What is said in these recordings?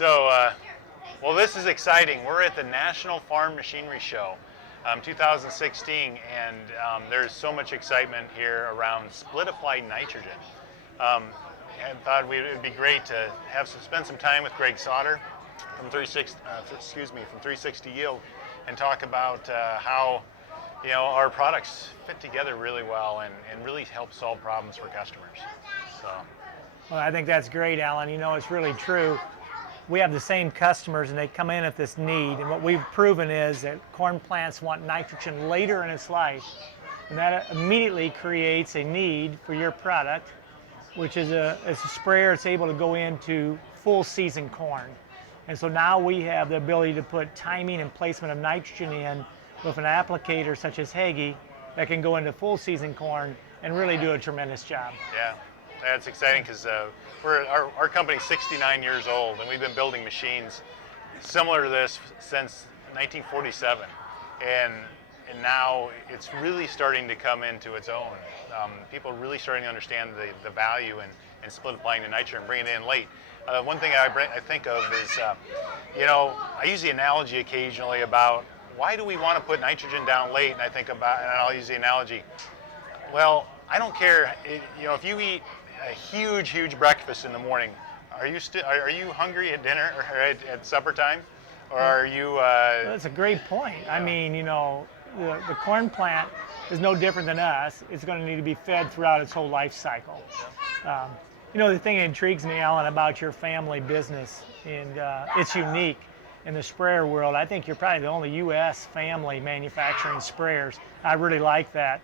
Well, this is exciting. We're at the National Farm Machinery Show 2016, and there's so much excitement here around split-applied nitrogen. And thought it would be great to spend some time with Gregg Sauder from 360 Yield, and talk about how our products fit together really well and really help solve problems for customers. So. Well, I think that's great, Alan. It's really true. We have the same customers, and they come in at this need, and what we've proven is that corn plants want nitrogen later in its life, and that immediately creates a need for your product, which is a sprayer that's able to go into full season corn. And so now we have the ability to put timing and placement of nitrogen in with an applicator such as Hagie that can go into full season corn and really do a tremendous job. Yeah. That's exciting because our company's 69 years old, and we've been building machines similar to this since 1947, and now it's really starting to come into its own. People are really starting to understand the value in split applying the nitrogen and bringing it in late. One thing I think of is, I use the analogy occasionally about why do we want to put nitrogen down late, and I'll use the analogy, well, I don't care, if you eat a huge breakfast in the morning, are you hungry at dinner or at supper time, or are you? That's a great point. Yeah. I mean, the corn plant is no different than us. It's going to need to be fed throughout its whole life cycle. The thing that intrigues me, Alan, about your family business, and it's unique in the sprayer world. I think you're probably the only U.S. family manufacturing sprayers. I really like that.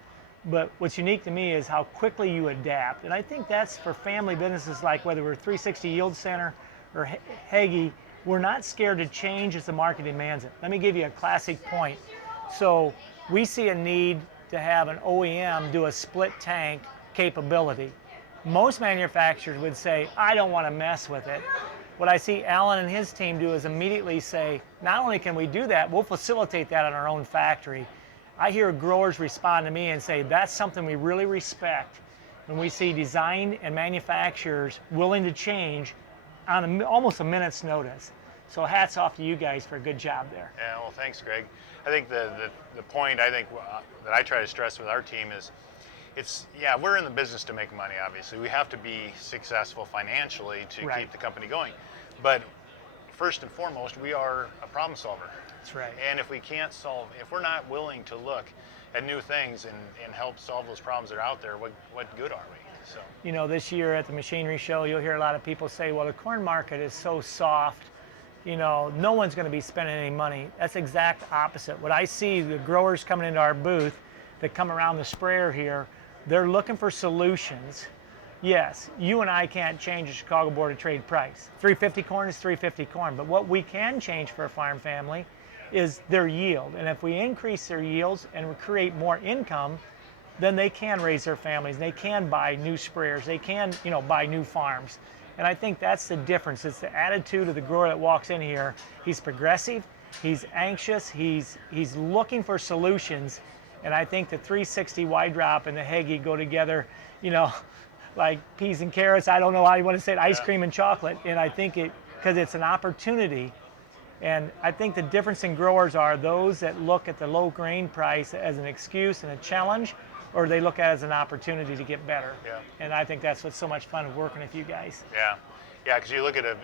But what's unique to me is how quickly you adapt. And I think that's for family businesses like whether we're 360 Yield Center or Hagie, we're not scared to change as the market demands it. Let me give you a classic point. So we see a need to have an OEM do a split tank capability. Most manufacturers would say, I don't want to mess with it. What I see Alan and his team do is immediately say, not only can we do that, we'll facilitate that in our own factory. I hear growers respond to me and say, that's something we really respect when we see design and manufacturers willing to change on almost a minute's notice. So hats off to you guys for a good job there. Yeah, well, thanks, Greg. I think the point that I try to stress with our team is, we're in the business to make money, obviously. We have to be successful financially to keep the company going. But first and foremost, we are a problem solver. That's right. And if we're not willing to look at new things and help solve those problems that are out there, what good are we? So. This year at the machinery show, you'll hear a lot of people say, well, the corn market is so soft, no one's going to be spending any money. That's the exact opposite. What I see, the growers coming into our booth that come around the sprayer here, they're looking for solutions. Yes, you and I can't change the Chicago Board of Trade price. 350 corn is 350 corn, but what we can change for a farm family is their yield. And if we increase their yields and create more income, then they can raise their families. They can buy new sprayers. They can, buy new farms. And I think that's the difference. It's the attitude of the grower that walks in here. He's progressive. He's anxious. He's looking for solutions. And I think the 360 wide drop and the Hagie go together, like peas and carrots. I don't know how you want to say it, ice cream and chocolate. And I think because it's an opportunity. And I think the difference in growers are those that look at the low grain price as an excuse and a challenge, or they look at it as an opportunity to get better. Yeah. And I think that's what's so much fun of working with you guys. Yeah, because you look at the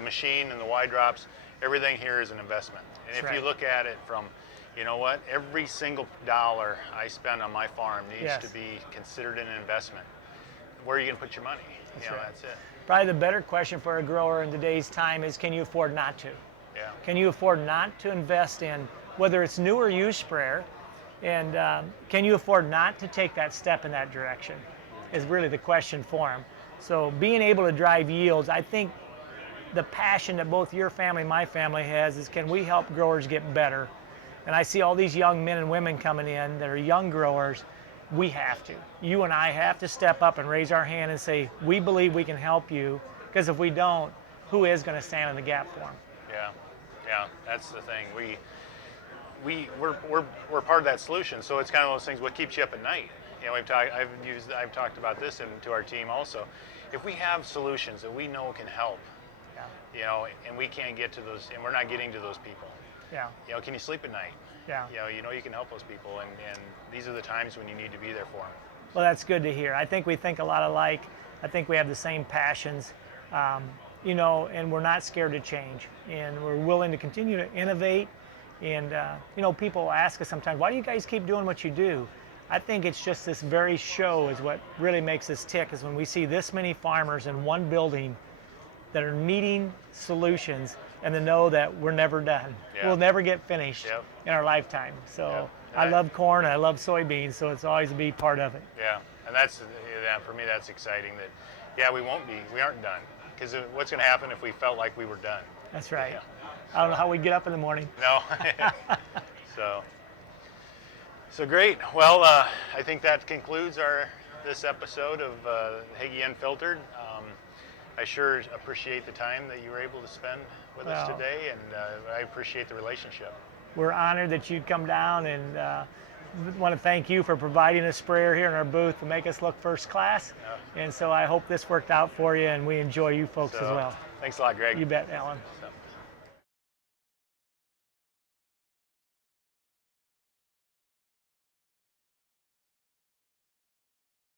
machine and the wide drops, everything here is an investment. And if you look at it from, every single dollar I spend on my farm needs to be considered an investment. Where are you going to put your money? That's it. Probably the better question for a grower in today's time is, can you afford not to? Yeah. Can you afford not to invest in, whether it's new or used sprayer, and can you afford not to take that step in that direction is really the question for them. So being able to drive yields, I think the passion that both your family and my family has is, can we help growers get better? And I see all these young men and women coming in that are young growers. We have to. You and I have to step up and raise our hand and say, we believe we can help you, because if we don't, who is going to stand in the gap for them? Yeah, that's the thing. We're part of that solution. So it's kind of those things. What keeps you up at night? I've talked about this to our team also. If we have solutions that we know can help Yeah. You know, and we can't get to those, and we're not getting to those people. Yeah. You know, can you sleep at night? Yeah. You know you can help those people, and these are the times when you need to be there for them. Well, that's good to hear. I think we think a lot alike. I think we have the same passions, you know, and we're not scared to change, and we're willing to continue to innovate. And you know, people ask us sometimes, why do you guys keep doing what you do? I think it's just this very show is what really makes us tick, is when we see this many farmers in one building that are needing solutions, and to know that we're never done. Yeah. We'll never get finished Yep. in our lifetime. So Yep. I love corn, I love soybeans, so it's always to be part of it. Yeah, and for me, that's exciting. That, yeah, we aren't done. Because what's going to happen if we felt like we were done? That's right. Yeah. I don't know how we get up in the morning. No. So great. Well, I think that concludes this episode of Hagie Unfiltered. I sure appreciate the time that you were able to spend with us Well, today, and I appreciate the relationship. We're honored that you'd come down, and want to thank you for providing a sprayer here in our booth to make us look first class. Yeah. And so I hope this worked out for you, and we enjoy you folks as well. Thanks a lot, Greg. You bet, Alan. So.